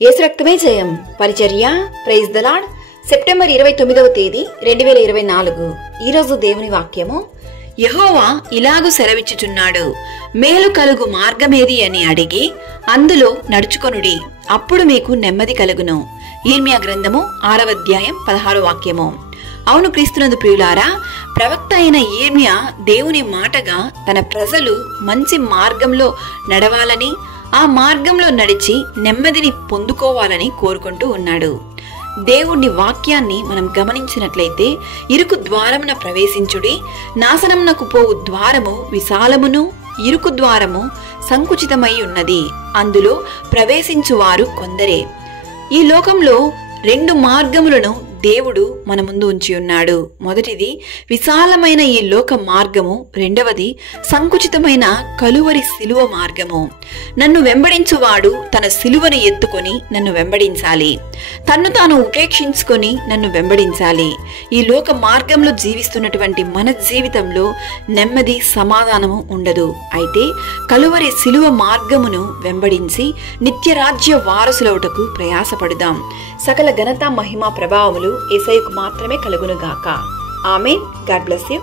యేసు రక్తమే జయం పరిచర్య ప్రైజ్ ద లార్డ్. సెప్టెంబర్ 29వ తేదీ 2024. ఈరోజు దేవుని వాక్యము, యెహోవా ఇలాగు సెలవిచ్చుచున్నాడు, మేలు కలుగు మార్గమేది అని అడిగి అందులో నడుచుకొనుడి, అప్పుడు మీకు నెమ్మది కలుగును. యిర్మీయా గ్రంథము 6వ అధ్యాయం 16వ వాక్యము. అవును క్రీస్తునందు ప్రియులారా, ప్రవక్త అయిన యిర్మీయా దేవుని మాటగా తన ప్రజలు మంచి మార్గంలో నడవాలని, ఆ మార్గంలో నడిచి నెమ్మదిని పొందుకోవాలని కోరుకుంటూ ఉన్నాడు. దేవుని వాక్యాన్ని మనం గమనించినట్లయితే, ఇరుకు ద్వారమున ప్రవేశించుడి, నాశనమునకు పోవు ద్వారము విశాలమును, ఇరుకు ద్వారము సంకుచితమై ఉన్నది, అందులో ప్రవేశించువారు కొందరే. ఈ లోకంలో 2 మార్గములను దేవుడు మన ముందు ఉంచి ఉన్నాడు. మొదటిది విశాలమైన ఈ లోక మార్గము, రెండవది సంకుచితమైన కలువరి సిలువ మార్గము. నన్ను వెంబడించువాడు తన సిలువను ఎత్తుకొని నన్ను వెంబడించాలి, తన్ను తాను ఉపేక్షించుకొని నన్ను వెంబడించాలి. ఈ లోక మార్గంలో జీవిస్తున్నటువంటి మన జీవితంలో నెమ్మది సమాధానము ఉండదు. అయితే కలువరి సిలువ మార్గమును వెంబడించి నిత్యరాజ్య వారసులవుటకు ప్రయాసపడుదాం. సకల ఘనత మహిమ ప్రభావములు యేసయ్యకు మాత్రమే కలుగునుగాక. ఆమేన్. God bless you.